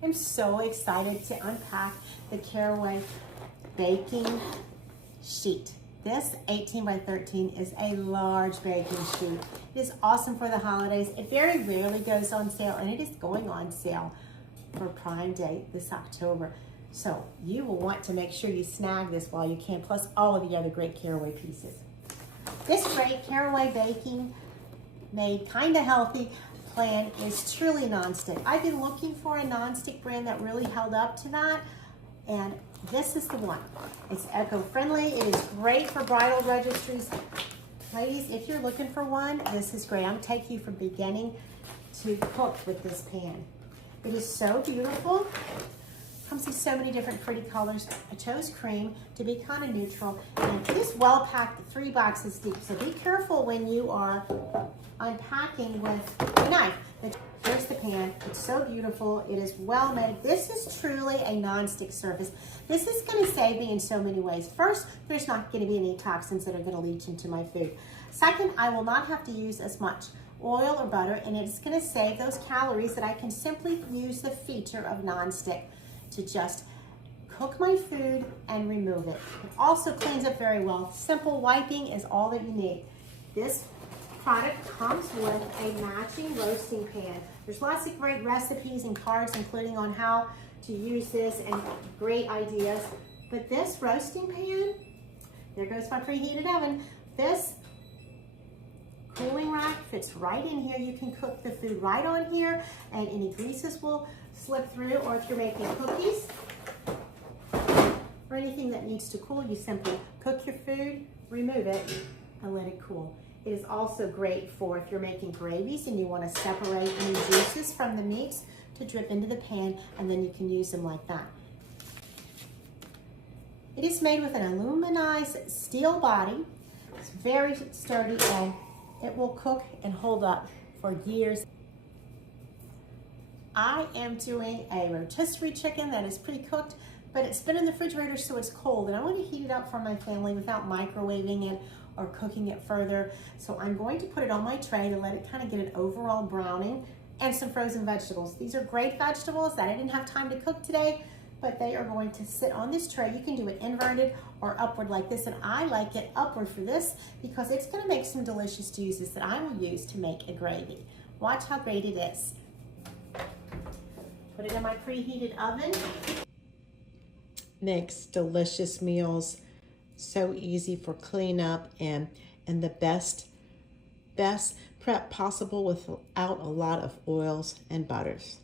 I'm so excited to unpack the Caraway baking sheet. This 18 by 13 is a large baking sheet. It is awesome for the holidays. It very rarely goes on sale, and it is going on sale for Prime Day this October. So you will want to make sure you snag this while you can, plus all of the other great Caraway pieces. This great Caraway baking made kind of healthy plan is truly nonstick. I've been looking for a nonstick brand that really held up to that, and this is the one. It's eco-friendly. It is great for bridal registries. Ladies, if you're looking for one, this is great. I'm gonna take you from beginning to cook with this pan. It is so beautiful. Comes in so many different pretty colors. I chose cream to be kind of neutral. And it is well packed, 3 boxes deep. So be careful when you are unpacking with a knife. But here's the pan. It's so beautiful. It is well made. This is truly a non-stick surface. This is going to save me in so many ways. First, there's not going to be any toxins that are going to leach into my food. Second, I will not have to use as much oil or butter, and it's going to save those calories that I can simply use the feature of non-stick to just cook my food and remove it. It also cleans up very well. Simple wiping is all that you need. This product comes with a matching roasting pan. There's lots of great recipes and cards, including on how to use this and great ideas. But this roasting pan, there goes my preheated oven. This cooling rack fits right in here. You can cook the food right on here, and any greases will slip through. Or if you're making cookies or anything that needs to cool, you simply cook your food, remove it, and let it cool. It is also great for if you're making gravies and you want to separate any juices from the meats to drip into the pan, and then you can use them like that. It is made with an aluminized steel body. It's very sturdy, and it will cook and hold up for years. I am doing a rotisserie chicken that is pre-cooked, but it's been in the refrigerator so it's cold, and I want to heat it up for my family without microwaving it or cooking it further. So I'm going to put it on my tray to let it kind of get an overall browning, and some frozen vegetables. These are great vegetables that I didn't have time to cook today, but they are going to sit on this tray. You can do it inverted or upward like this, and I like it upward for this because it's going to make some delicious juices that I will use to make a gravy. Watch how great it is. Put it in my preheated oven. Makes delicious meals, so easy for cleanup, and the best prep possible without a lot of oils and butters.